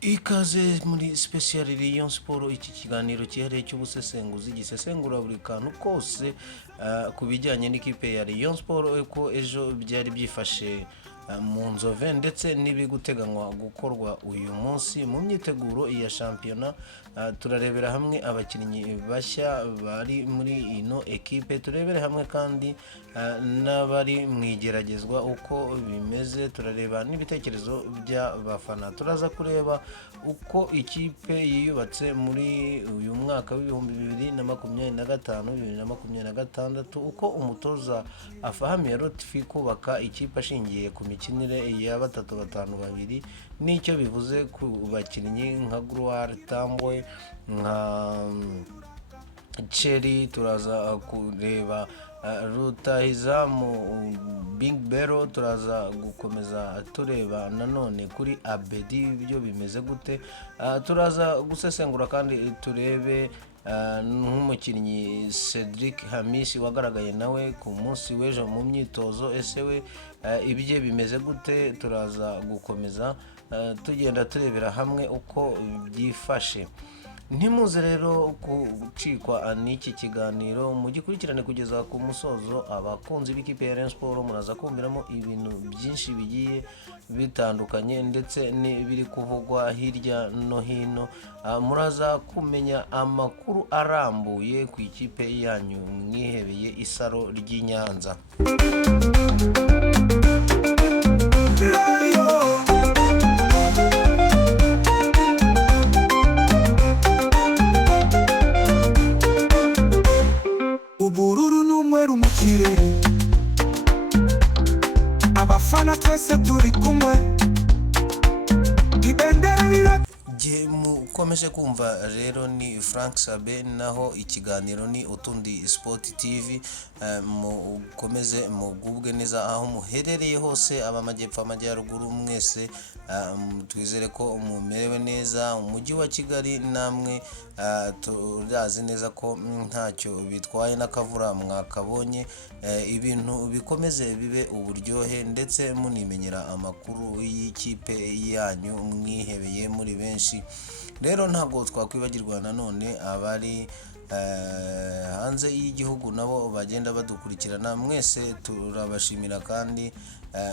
Ikaze muri special Rayon Sport, iki kiganiro cyihariye cy'ubusesenguzi gisesengura buri kantu kose ku bijyanye n'ikipe ya Rayon Sport, ko ejo byari byifashe mu nzove ndetse n'ibiguteganywa gukorwa uyu munsi mu myiteguro ya shampiyona. Turarebera hamwe abakinnyi bashya bari muri ino ekipe, turebere hamwe kandi n'abari mu igeragezwa uko bimeze, turareba n'ibitekerezo by'abafana. Turaza kureba uko ikipe yiyubatse muri uyu mwaka w'ibihumbi 2025-2026, uko umutoza afahamiye Lotfi kubaka ikipe ashingiye ku mikinire ya 3-5-2 n'icyo bivuze ku bakinnyi nka Gloire Tambwe, nka Cheri. Turaza kureba rutahizamu Big Bero, turaza gukomeza tureba nanone kuri Abedi byo bimeze gute. Turaza gusesengura kandi turebe nk'umukinnyi Cedric Hamisi wagaragaye nawe ku munsi w'ejo mu myitozo, ese we ibye bimeze gute. Turaza gukomeza tugenda turebera hamwe uko byifashe. Ntimuze rero gucikwa n'iki kiganiro, mugikurikirane kugeza ku musozo. Abakunzi b'ikipe ya Rayon Sport muraza kumviramo ibintu byinshi bigiye bitandukanye ndetse n'ibiri kuvugwa hirya no hino. Muraza kumenya amakuru arambuye ku ikipe yanyu mwihebeye Isaro ry'i Nyanza. Ubururu n'umweru mu kirere, abafana twese turi kumwe, ibendera rira. Mukomeje kumva rero ni Frank Sabe, naho ikiganiro ni Utundi Sport TV. Mukomeze mugubwe neza aho muherereye hose, abamajyepfo amajyaruguru mwese. Twizere ko mumerewe neza. Umujyi wa Kigali namwe turazi neza ko ntacyo bitwaye n'akavura mwakabonye. Ibintu bikomeze bibe uburyohe ndetse munimenyera amakuru y'ikipe yanyu mwihebeye muri benshi. Rero ntabwo twakwibagirwa nanone abari hanze y'igihugu nabo bagenda badukurikirana. Mwese turabashimira kandi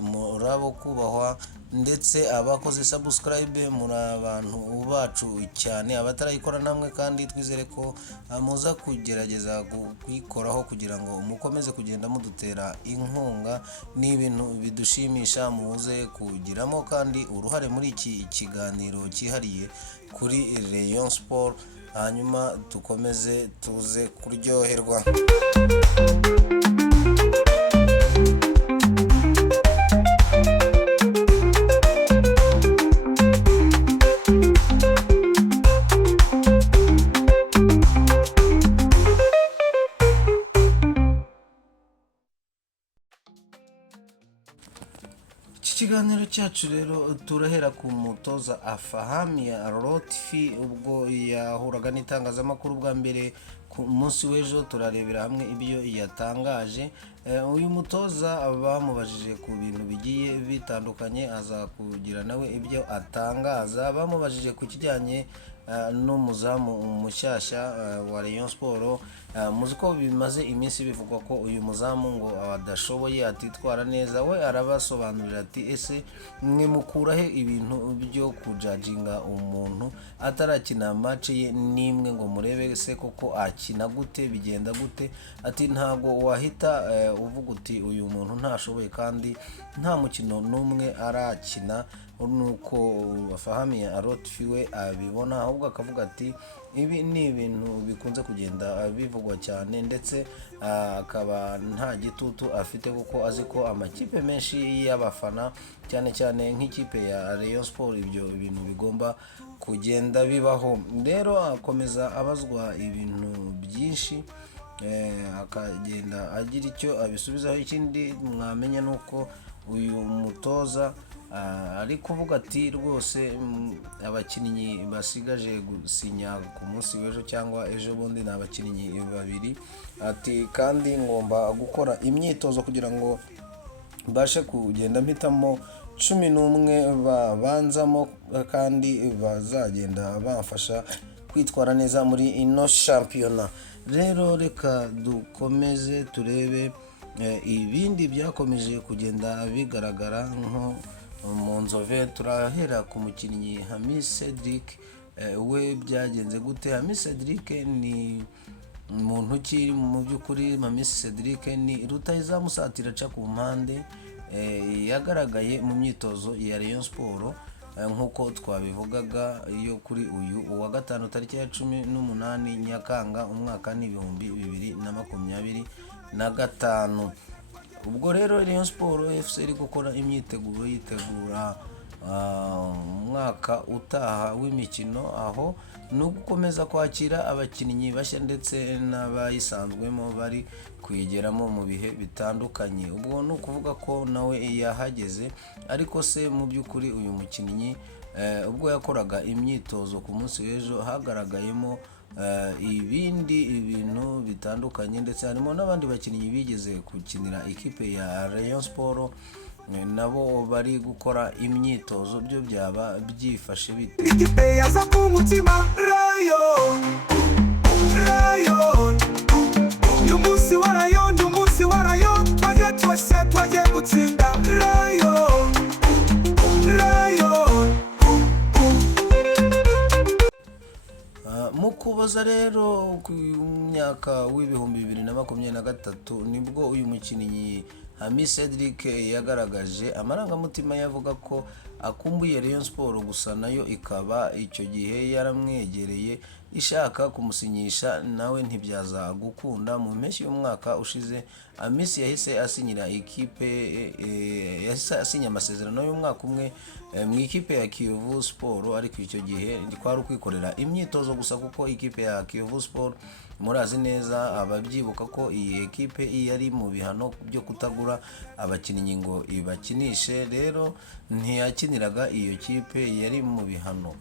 murabo kubahwa, ndetse abakoze subscribe muri abantu bacu cyane. Abatarayikora namwe kandi twizere ko muza kugerageza kuyikoraho kugira ngo mukomeze kugenda mudutera inkunga. Ni ibintu bidushimisha, muze kugiramo kandi uruhare muri iki kiganiro cyihariye kuri Rayon Sport, hanyuma dukomeze tuze kuryoherwa. Ikiganiro cyacu rero turahera ku mutoza Afahamiya Lotfi ubwo yahuraga n'itangazamakuru bwa mbere ku munsi w'ejo. Turarebera hamwe ibyo yatangaje. Uyu mutoza bamubajije ku bintu bigiye bitandukanye, aza kugira nawe ibyo atangaza. Bamubajije ku kijyanye n'umuzamu mushyashya wa Rayon Sport. Muzi ko bimaze iminsi bivugwa ko uyu muzamu ngo adashoboye, atitwara neza. We arabasobanurira ati ese mwe mukurahe ibintu byo kujajinga umuntu atarakina match ye nimwe ngo murebe se koko akina gute, bigenda gute. Ati ntabwo wahita uvuga uti uyu muntu ntashoboye kandi nta mukino n'umwe arakina. Nuko Afahamiya Lotfi we abibona, ahubwo akavuga ati ibi ni ibintu bikunze kugenda bivugwa cyane, ndetse akaba nta gitutu afite kuko azi ko amakipe menshi y'abafana cyane cyane nk'ikipe ya Rayon Sport ibyo bintu bigomba kugenda bibaho. Rero akomeza abazwa ibintu byinshi, akagenda agira icyo abisubizaho. Ikindi mwamenya nuko uyu mutoza ari kuvuga ati rwose abakinnyi basigaje gusinya ku munsi w'ejo cyangwa ejo bundi ni abakinnyi babiri. Ati kandi ngomba gukora imyitozo kugira ngo mbashe kugenda mpitamo 11 babanzamo kandi bazagenda bamfasha kwitwara neza muri ino shampiyona. Rero reka dukomeze turebe ibindi byakomeje kugenda bigaragara nko mu Nzove. Turahera ku mukinnyi Hamis Cedric. We byagenze gute? Hamis Cedric ni muntu ki mu by'ukuri? Hamis Cedric ni rutahizamu usatira aca ku mpande, yagaragaye mu myitozo ya Rayon Sport nk'uko twabivugaga iyo kuri uyu wa gatanu tariki ya 18 Nyakanga umwaka ni 2025. Ubwo rero Rayon Sport FC iri gukora imyiteguro yitegura umwaka utaha w'imikino, aho no gukomeza kwakira abakinnyi bashya ndetse n'abayisanzwemo bari kuyigeramo mu bihe bitandukanye. Ubwo ni ukuvuga ko nawe yahageze, ariko se mu by'ukuri uyu mukinnyi ubwo yakoraga imyitozo ku munsi w'ejo hagaragayemo ibindi ibintu bitandukanye, ndetse harimo n'abandi bakinnyi bigeze gukinira ikipe ya Rayon Sport nabo bari gukora imyitozo. Byo byaba byifashe bite? ikipe yaza ku mutima Rayon, Rayon, uyu munsi wa Rayon, uyu munsi wa Rayon, twaje twese twaje gutsinda Rayon, Rayon. Mu kuboza rero ku myaka w'ibihumbi 2023 nibwo uyu mukinnyi Hamis Cedric yagaragaje amarangamutima yavuga ko akumbuye Rayon Sport, gusa nayo ikaba icyo gihe yaramwegereye ishaka kumusinyisha, nawe ntibyaza gukunda. Mu mpeshyi y'umwaka ushize Hamis yahise asinyira ikipe, yahise asinya amasezerano y'umwaka umwe mu ikipe ya Kiyovu Sport, ariko icyo gihe kwari kwikorera imyitozo gusa, kuko ikipe ya Kiyovu Sport murazi neza ababyibuka ko iyi ekipe yari mu bihano byo kutagura abakinnyi ngo ibakinishe. Rero ntiyakiniraga iyo kipe, yari mu bihano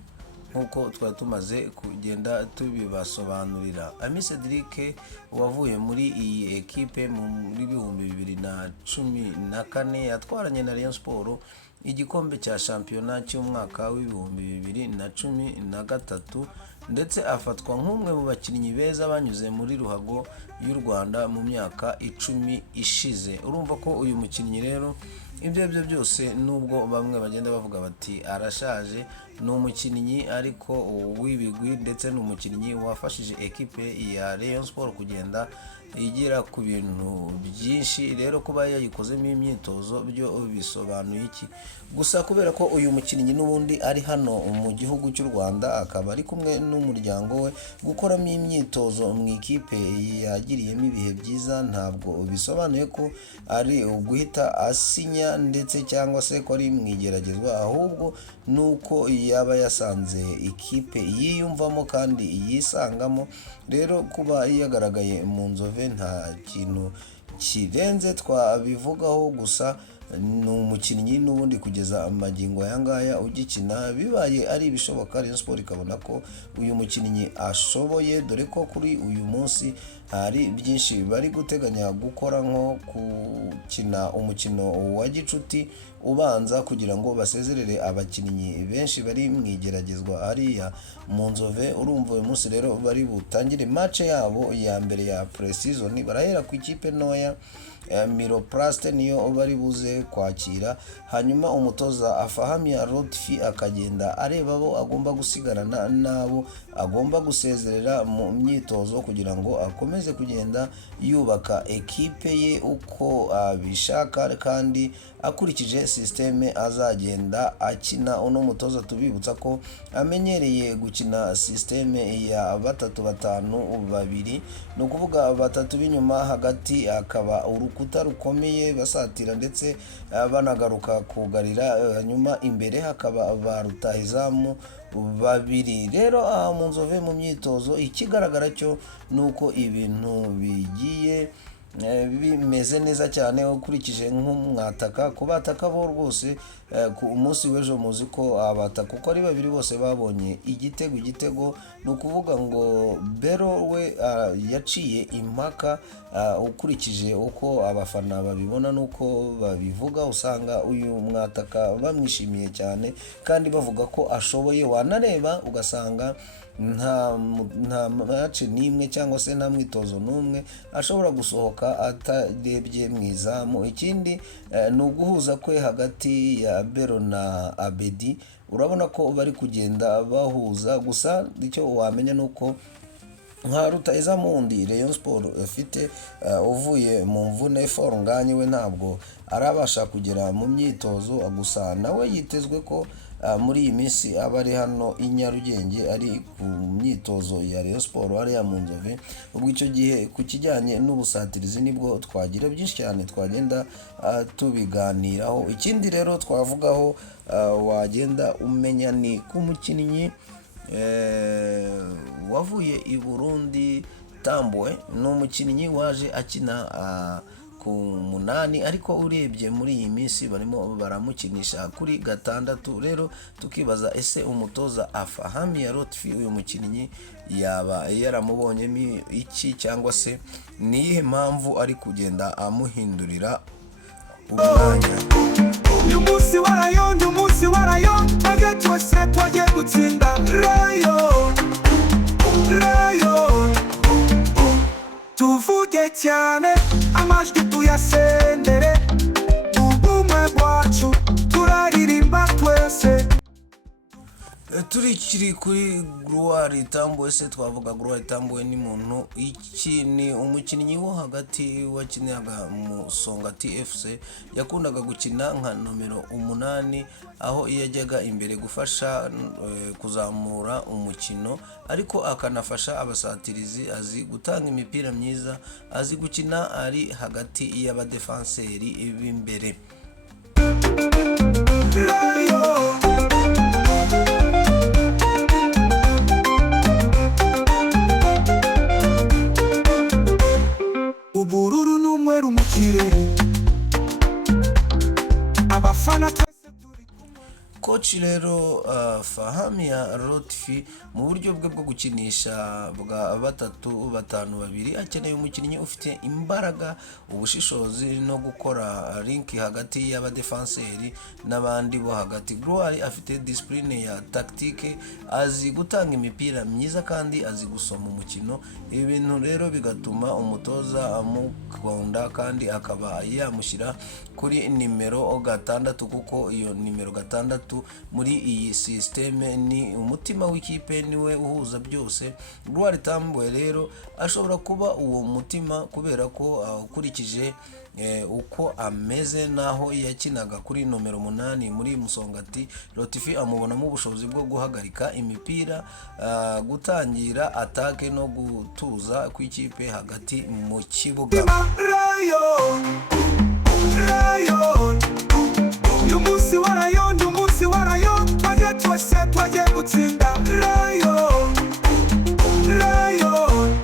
nk'uko twari tumaze kugenda tubibasobanurira. Hamis Cedric wavuye muri iyi ekipe muri 2014 yatwaranye na Rayon Sport igikombe cya shampiyona cy'umwaka w'2013, ndetse afatwa nk'umwe mu bakinnyi beza banyuze muri ruhago y'u Rwanda mu myaka 10 ishize. Urumva ko uyu mukinnyi rero ibyo byose nubwo bamwe bagenda bavuga bati arashaje, ni umukinnyi ariko w'ibigwi, ndetse ni umukinnyi wafashije ekipe ya Rayon Sport kugenda igira ku bintu byinshi. Rero kuba yayikozemo imyitozo byo bisobanuye iki? Gusa kubera ko uyu mukinnyi n'ubundi ari hano mu gihugu cy'u Rwanda, akaba ari kumwe n'umuryango we gukoramo imyitozo mu ikipe yagiriyemo ibihe byiza, ntabwo bisobanuye ko ari uguhita asinya ndetse cyangwa se ko ari mu igeragezwa, ahubwo nuko yaba yasanze ikipe yiyumvamo kandi yisangamo. Rero kuba yagaragaye mu Nzove nta kintu kirenze twabivugaho, gusa ni umukinnyi n'ubundi kugeza amagingo aya ngaya ugikina. Bibaye ari ibishoboka Rayon Sport ikabona ko uyu mukinnyi ashoboye, dore ko kuri uyu munsi hari byinshi bari guteganya gukora, nko gukina umukino wa gicuti ubanza kugira ngo basezerere abakinnyi benshi bari mu igeragezwa hariya mu Nzove. Urumva uyu munsi rero bari butangire match yabo ya mbere ya pre-season, barahera ku ikipe ntoya Miroplast niyo bari buze kwakira, hanyuma umutoza Afahamia Lotfi akagenda areba abo agomba gusigarana nabo agomba gusezerera mu myitozo, kugira ngo akomeze kugenda yubaka ekipe ye uko abishaka kandi akurikije systeme azagenda akina. Uno mutoza tubibutsa ko amenyereye gukina systeme ya 3-5-2, no kuvuga batatu b'inyuma, hagati akaba urukuta rukomeye basatira ndetse banagaruka kugarira, hanyuma imbere hakaba ba rutahizamu babiri. Rero mu Nzove mu myitozo ikigaragara cyo nuko ibintu bigiye bimeze neza cyane ukurikije nk'umwataka. Kubataka bo rwose ku munsi w'ejo muzi ko abataka uko ari babiri bose babonye igitego ni ukuvuga ngo Bero we yaciye impaka ukurikije uko abafana babibona n'uko babivuga, usanga uyu mwataka bamwishimiye cyane kandi bavuga ko ashoboye, wanareba ugasanga nta match n'imwe cyangwa se nta mwitozo n'umwe ashobora gusohoka atarebye mu izamu. Ikindi ni uguhuza kwe hagati ya Bero na Abedi, urabona ko bari kugenda bahuza, gusa icyo wamenya ni uko nka rutahizamu wundi Rayon Sport afite uvuye mu mvune Forunganye we ntabwo arabasha kugera mu myitozo, gusa nawe yitezwe ko muri iyi minsi aba ari hano i Nyarugenge ari ku myitozo ya Rayon Sport hariya mu Nzove. Ubwo icyo gihe ku kijyanye n'ubusatirizi nibwo twagira byinshi cyane twagenda tubiganiraho. Ikindi rero twavugaho wagenda umenya ni ku mukinnyi wavuye i Burundi Tambwe, ni umukinnyi waje akina ku munani, ariko urebye muri iyi minsi barimo baramukinisha kuri gatandatu. Rero tukibaza ese umutoza Afahami Lotfi uyu mukinnyi yaba yaramubonyemo iki, cyangwa se niyihe mpamvu ari kugenda amuhindurira umwanya. Uyu munsi warayo, umunsi warayo, twajye twese twagiye gutsinda Rayon, Rayon. Tuvuge cyane amajwi tuyasendere, ubumwe bwacu turaririmba twese. Turikiri kuri Gloire Tambwe, se twavuga Gloire Tambwe ni muntu iki? Ni umukinnyi wo hagati wakinaga mu Songati FC, yakundaga gukina nka nomero 8 aho yajyaga imbere gufasha kuzamura umukino, ariko akanafasha abasatirizi, azi gutanga imipira myiza, azi gukina ari hagati y'abadefanseri b'imbere. Ubururu n'umweru mu kirere, abafana twese turi Coach rero Fahami Lotfi mu buryo bwe bwo gukinisha bwa 3-5-2 akeneye umukinnyi ufite imbaraga, ubushishozi no gukora link hagati y'abadefanseri n'abandi bo hagati. Gloire afite discipline ya tactique, azi gutanga imipira myiza kandi azi gusoma umukino. Ibi bintu rero bigatuma umutoza amukunda kandi akaba yamushyira kuri nimero 6, kuko iyo nimero 6 muri iyi systeme ni umutima w'ikipe, niwe uhuza byose. Gloire Tambwe rero ashobora kuba uwo mutima kubera ko ukurikije uko ameze naho yakinaga kuri nomero 8 muri Musongati. Lotfi amubonamo ubushobozi bwo guhagarika imipira, gutangira atake no gutuza kw'ikipe hagati mu kibuga. Rayon, Rayon. Uyu munsi warayo, umunsi warayo, twajye twese twagiye gutsinda Rayon, Rayon.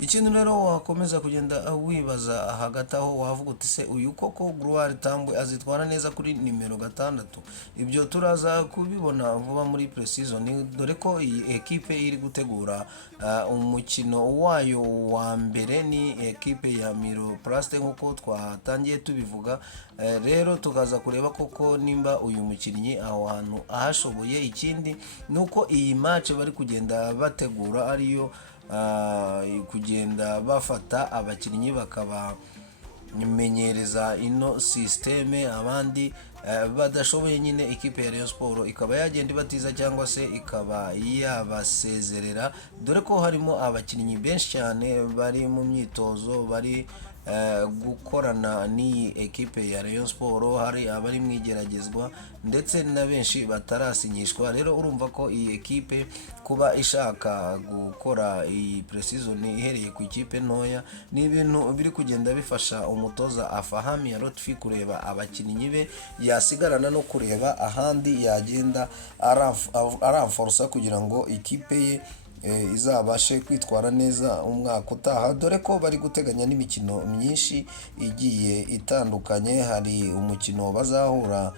Ikintu rero wakomeza kugenda wibaza hagati aho wavuga uti se uyu koko Gloire Tambwe azitwara neza kuri nimero 6? Ibyo turaza kubibona vuba muri pre-season, dore ko iyi ekipe iri gutegura umukino wayo wa mbere, ni ekipe ya Miro Plaste nkuko twatangiye tubivuga. Rero tukaza kureba koko nimba uyu mukinnyi aho hantu ahashoboye. Ikindi nuko iyi match bari kugenda bategura ariyo kugenda bafata abakinnyi bakabamenyereza ino systeme, abandi badashoboye nyine ikipe ya Rayon Sport ikaba yagenda ibatiza cyangwa se ikaba yabasezerera, dore ko harimo abakinnyi benshi cyane bari mu myitozo, bari gukorana n'iyi ekipe ya Rayon Sport. Hari abari mwigeragezwa ndetse na benshi batarasinyishwa. Rero urumva ko iyi ekipe kuba ishaka gukora iyi pre-season ihereye ku ikipe ntoya ni ibintu biri kugenda bifasha umutoza Afahami Lotfi kureba abakinnyi be yasigarana no kureba ahandi yagenda aramforsa kugira ngo ikipe ye izabashe kwitwara neza umwaka utaha, dore ko bari guteganya n'imikino myinshi igiye itandukanye. Hari umukino bazahura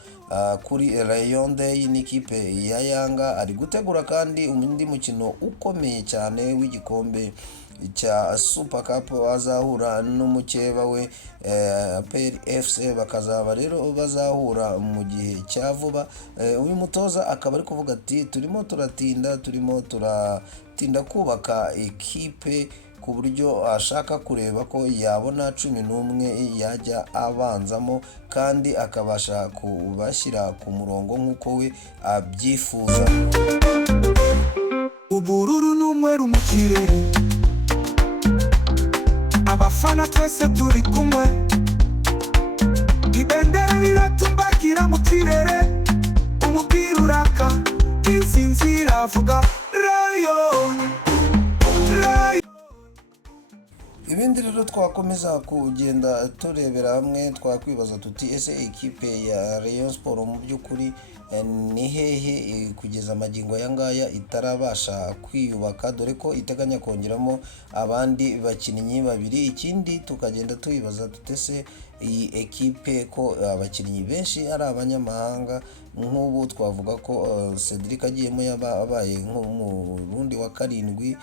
kuri Rayon Day n'ikipe ya Yanga, ari gutegura kandi undi mukino ukomeye cyane w'igikombe cya Super Cup azahura n'umukeba we APR FC, bakazaba rero bazahura mu gihe cya vuba. Uyu mutoza akaba ari kuvuga ati turimo turatinda kubaka ekipe ku buryo ashaka kureba ko yabona 11 yajya abanzamo kandi akabasha kubashyira ku murongo nk'uko we abyifuza. Ubururu n'umweru mu kirere, abafana twese turi kumwe, ibendera riratumbagira mu kirere, umupira uraka, intsinzi iravuga Rayon. Ibindi rero twakomeza kugenda turebera hamwe, twakwibaza tuti ese ekipe ya Rayon Sport mu by'ukuri ni hehe kugeza amagingo aya ngaya itarabasha kwiyubaka, dore ko iteganya kongeramo abandi bakinnyi babiri. Ikindi tukagenda tuyibaza tutese iyi ekipe ko abakinnyi benshi ari abanyamahanga, nk'ubu twavuga ko Cedric agiyemo yabaye nk'umurundi wa 7,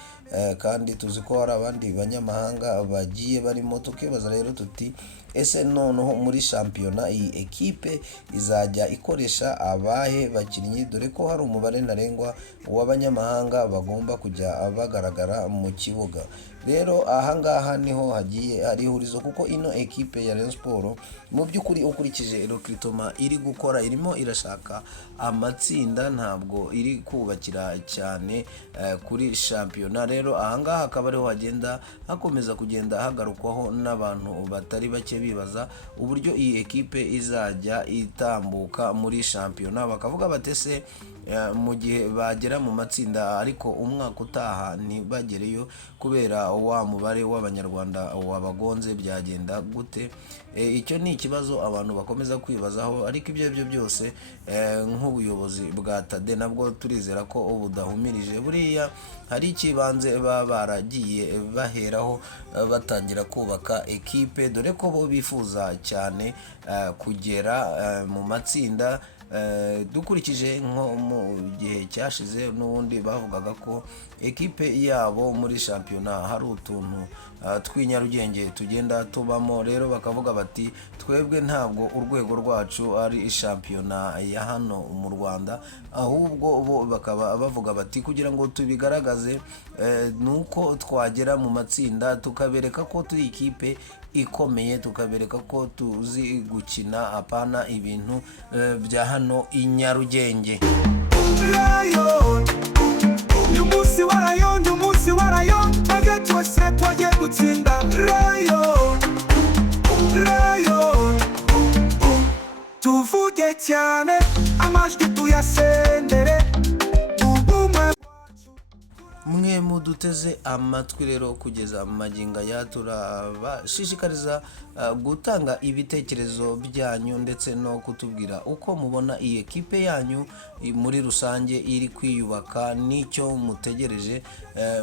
kandi tuzi ko hari abandi banyamahanga bagiye barimo. Tukibaza rero tuti ese noneho muri shampiyona iyi ekipe izajya ikoresha abahe bakinnyi, dore ko hari umubare ntarengwa w'abanyamahanga bagomba kujya bagaragara mu kibuga. Rero ahangaha niho hagiye ari ihurizo, kuko ino ekipe ya Rayon Sport mu by'ukuri ukurikije recruitment iri gukora, irimo irashaka amatsinda, ntabwo iri kubakira cyane kuri shampiyona. Rero ahangaha akaba ariho hagenda hakomeza kugenda hagarukwaho n'abantu batari bake bibaza uburyo iyi ekipe izajya itambuka muri shampiyona. Bakavuga batese mu gihe bagera mu matsinda ariko umwaka utaha ntibagereyo kubera wa mubare w'abanyarwanda wabagonze, byagenda gute? Icyo ni ikibazo abantu bakomeza kwibazaho, ariko ibyo byose nk'ubuyobozi bwa Tade nabwo turizera ko budahumirije. Buriya hari ikibanze baba baragiye baheraho batangira kubaka ekipe, dore ko bo bifuza cyane kugera mu matsinda. Dukurikije nko mu gihe cyashize n'ubundi bavugaga ko ekipe yabo muri shampiyona hari utuntu tw'inyarugenge tugenda tubamo. Rero bakavuga bati twebwe ntabwo urwego rwacu ari shampiyona ya hano mu Rwanda, ahubwo bo bakaba bavuga bati kugira ngo tubigaragaze nuko twagera mu matsinda tukabereka ko turi ikipe ikomeye, tukabereka ko tuzi gukina apana ibintu bya hano i Nyarugenge. Rayon, uyu munsi wa Rayon, uyu munsi wa Rayon, twage twese twagiye gutsinda Rayon. Rayon, tuvuge cyane amajwi tuyasendere, ubumwe mwe muduteze amatwi rero kugeza magingo ya turabashishikariza gutanga ibitekerezo byanyu ndetse no kutubwira uko mubona iyi ekipe yanyu muri rusange iri kwiyubaka, n'icyo mutegereje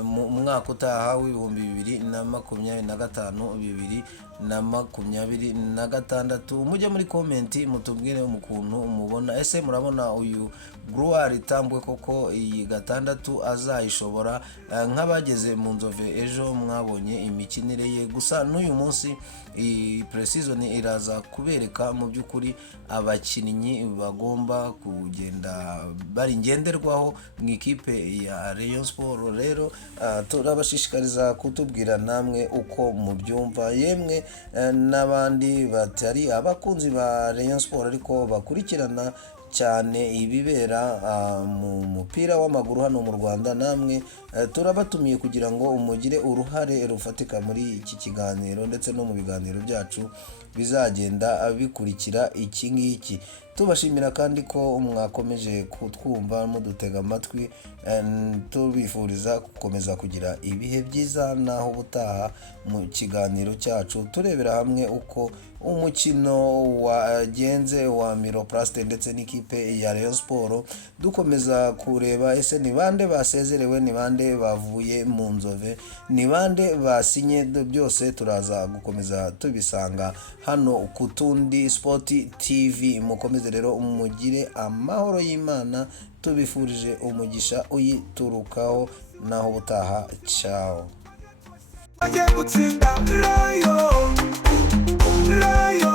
mu mwaka utaha w'ibihumbi 2025 2026. Mujye muri komenti mutubwire ukuntu mubona, ese murabona uyu Gloire Tambwe koko iyi gatandatu azayishobora? Nk'abageze mu Nzove ejo mwabonye imikinire ye, gusa n'uyu munsi iyi pre-season iraza kubereka mu by'ukuri abakinnyi bagomba kugenda bari ngenderwaho mu ikipe ya Rayon Sport. Rero turabashishikariza kutubwira namwe uko mubyumva, yemwe n'abandi batari abakunzi ba Rayon Sport ariko bakurikirana cyane ibibera mu mupira w'amaguru hano mu Rwanda, namwe turabatumiye kugira ngo umugire uruhare rufatika muri iki kiganiro ndetse no mu biganiro byacu bizagenda bikurikira iki ngiki. Tubashimira kandi ko mwakomeje kutwumva mudutega amatwi, tubifuriza gukomeza kugira ibihe byiza, naho ubutaha mu kiganiro cyacu turebera hamwe uko umukino wagenze wa Miroplast ndetse n'ikipe ya Rayon Sport, dukomeza kureba ese ni bande basezerewe, ni bande bavuye mu nzove, ni bande basinye. Byose turaza gukomeza tubisanga hano ku Tundi Sport TV. Mukomeze rero mugire amahoro y'Imana, tubifurije umugisha uyiturukaho, naho ubutaha. Ciao. Rayon